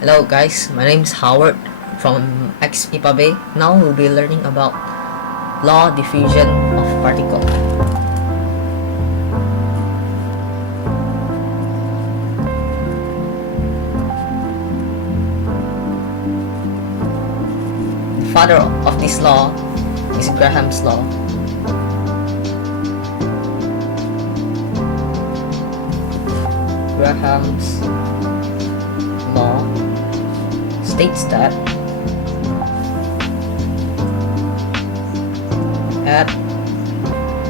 Hello guys, my name is Howard from IPA. Now we'll be learning about law diffusion of particle. The father of this law is Graham's law. Graham's law states that at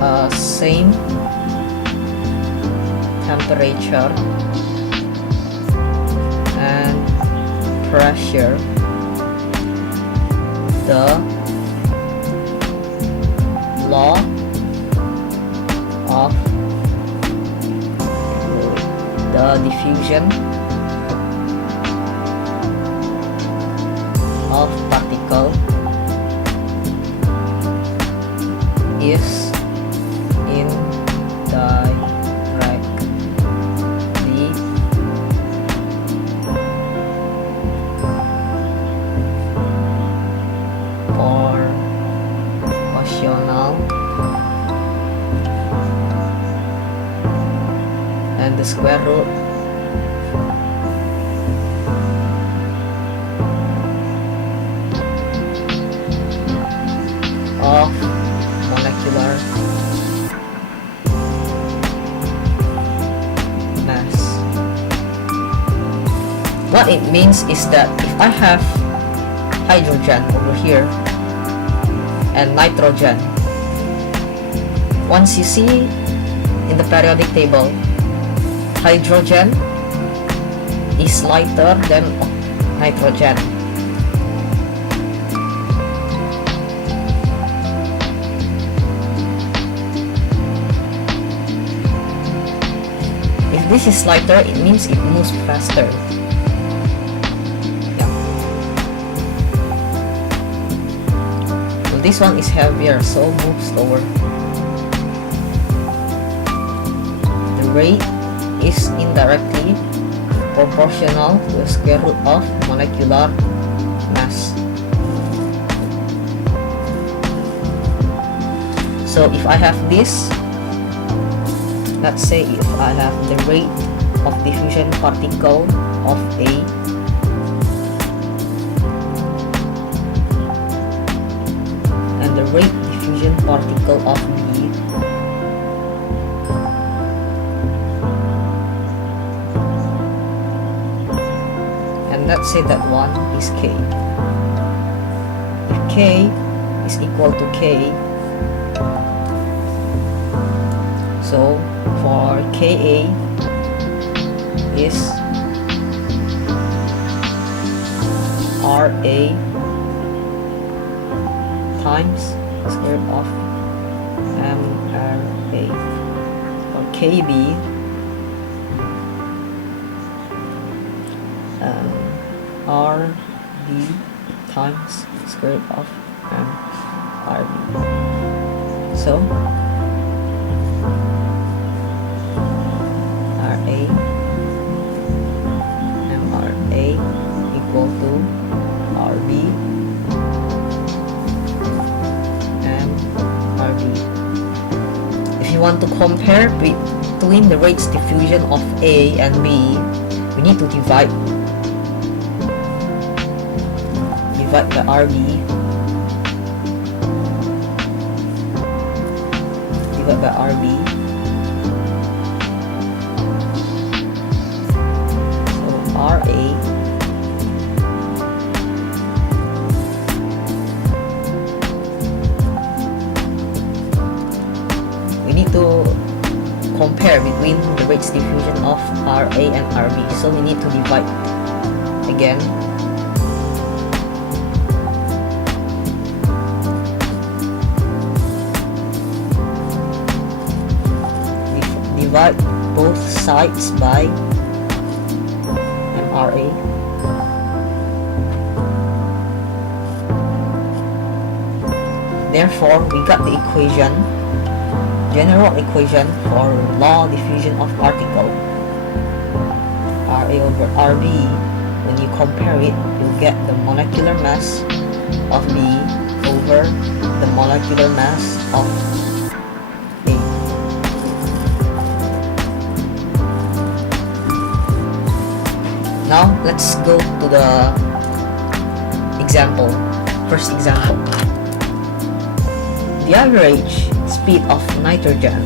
a same temperature and pressure, the law of the diffusion of particle is indirectly proportional, and the square root of molecular mass. What it means is that if I have hydrogen over here and nitrogen, once you see in the periodic table, hydrogen is lighter than nitrogen. If this is lighter, it means it moves faster. Yeah. So this one is heavier, so moves slower. The rate is indirectly proportional to the square root of molecular mass. So if I have this, let's say if I have the rate of diffusion particle of A and the rate diffusion particle of B, and let's say that one is K. If K is equal to K, so for Ka is Ra times square root of mRa. For Kb, Rb times square root of mRb. So mRa equal to Rb mRb. If you want to compare between the rates diffusion of A and B, we need to divide the Rb by Rb. Ra we need to compare between the rates diffusion of Ra and Rb, so we need to divide again. Divide both sides by Ra. Therefore, we got the equation, general equation for law diffusion of particle. Ra over Rb when you compare it, you'll get the molecular mass of B over the molecular mass of A. Now let's go to the example. First example. The average speed of nitrogen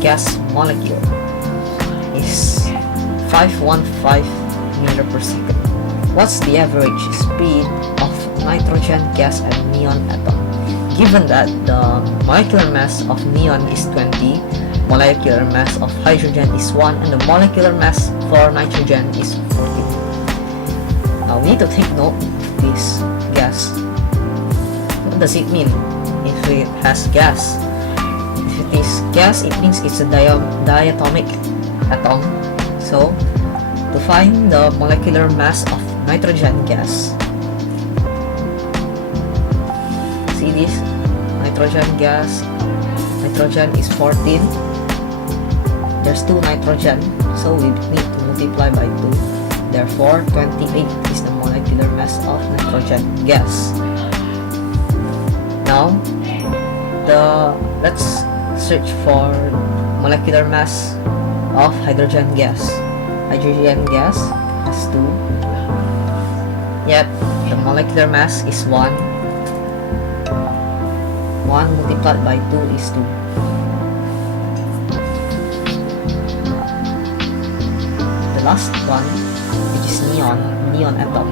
gas molecule is 515 meter per second. What's the average speed of nitrogen gas and neon atom? Given that the molecular mass of neon is 20, molecular mass of hydrogen is 1, and the molecular mass for nitrogen is 14. Now we need to take note of this gas. What does it mean if it has gas? If it is gas, it means it's a diatomic atom. So to find the molecular mass of nitrogen gas, see this nitrogen gas, nitrogen is 14. There's 2 nitrogen, so we need to multiply by 2. Therefore 28 is the molecular mass of nitrogen gas. Now let's search for molecular mass of hydrogen gas. Hydrogen gas has 2, yet the molecular mass is 1. 1 multiplied by 2 is 2. The last one, which is neon atom.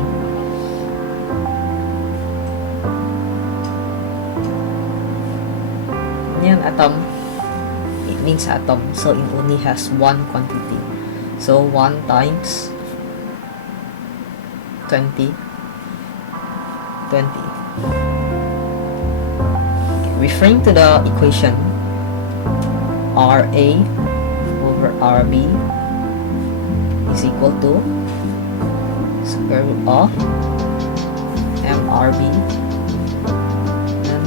Neon atom, it means atom, so it only has 1 quantity. So 1 times 20. Okay, referring to the equation, RA over RB is equal to square root of MRB and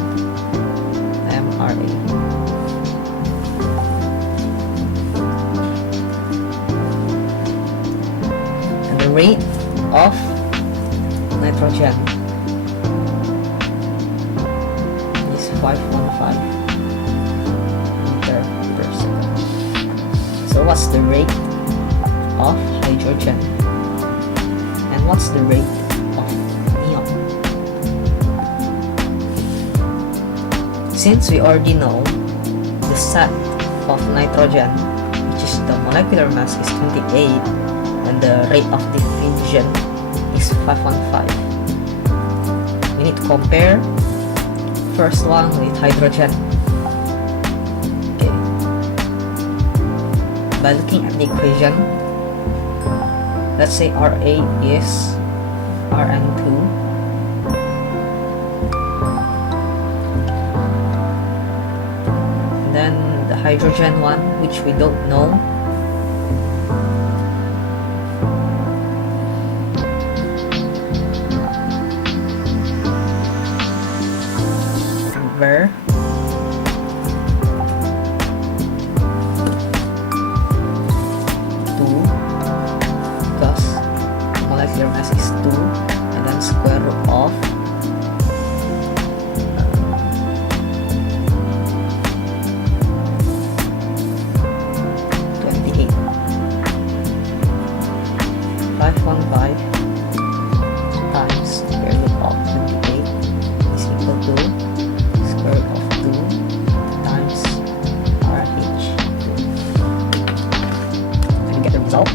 MRA. And the rate of nitrogen is 515 meter per second. So what's the rate of hydrogen, and what's the rate of neon? Since we already know the set of nitrogen, which is the molecular mass is 28, and the rate of diffusion is 515, we need to compare first one with hydrogen. Okay, by looking at the equation, let's say RA is Rn2, and then the hydrogen one, which we don't know, over 2, because molecular mass is 2, and then square root of 28. 515 times square root of 28 is equal to square root of 2 times RH2. Can you get the result?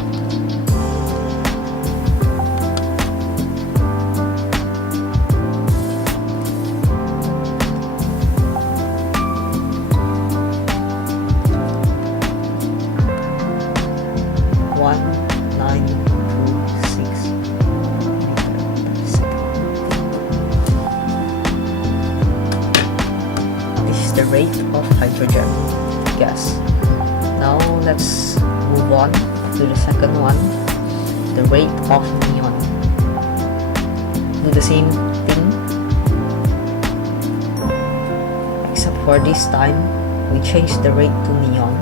The rate of hydrogen gas. Now let's move on to the second one, the rate of neon. Do the same thing, except for this time we change the rate to neon,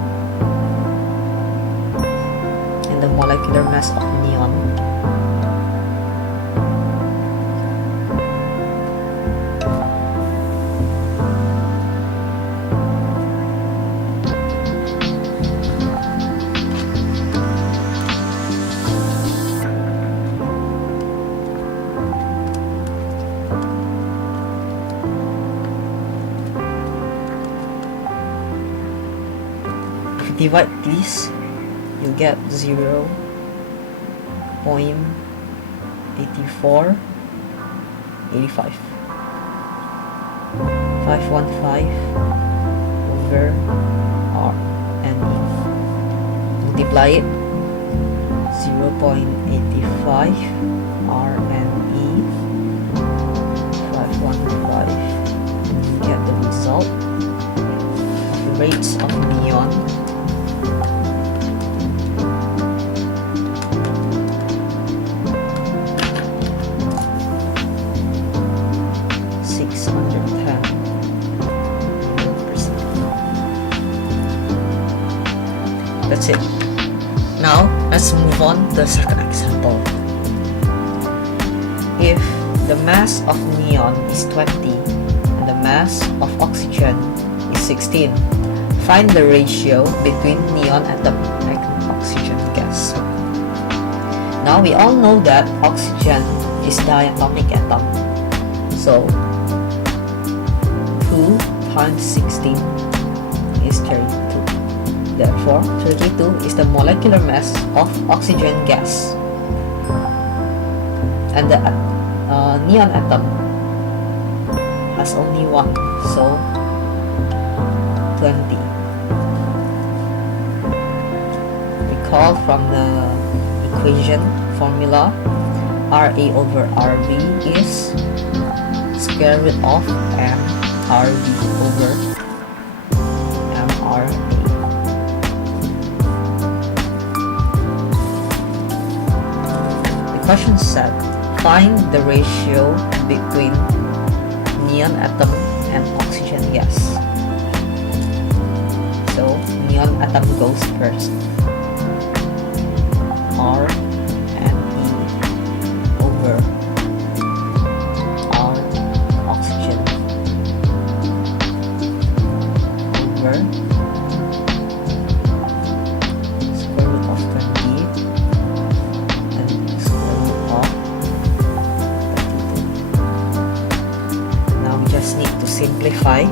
and the molecular mass of neon divide this, you get 0.8485. 515 over R and E. Multiply it, 0.85 R and E, 515. You get the result of the rates of neon. That's it. Now, let's move on to the second example. If the mass of neon is 20 and the mass of oxygen is 16, find the ratio between neon atom and oxygen gas. Now, we all know that oxygen is diatomic atom. So, 2 times 16 is 32. Therefore, 32 is the molecular mass of oxygen gas. And the neon atom has only one, so 20. Recall from the equation formula, Ra over Rb is square root of mRb over mRa. Question said, find the ratio between neon atom and oxygen gas. So, neon atom goes first. R and E over R oxygen over square root of 20 and square root of 32. Now we just need to simplify.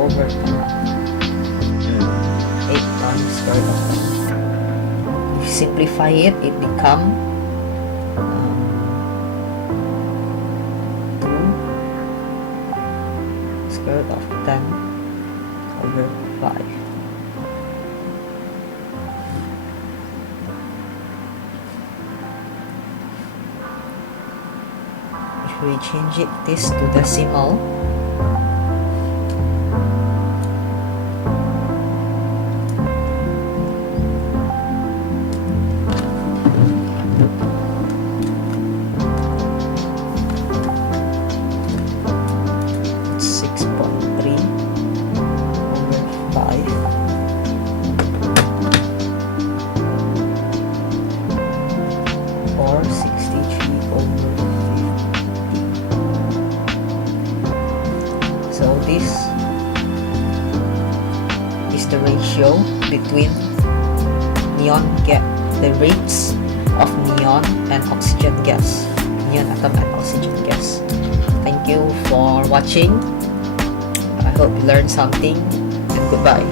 Over 8 times square root of 10. If you simplify it, it becomes 2 square root of 10 over 5. If we change this to decimal, or 63 over 50. So this is the ratio between neon gas, the rates of neon and oxygen gas, neon atom and oxygen gas. Thank you for watching. I hope you learned something, and goodbye.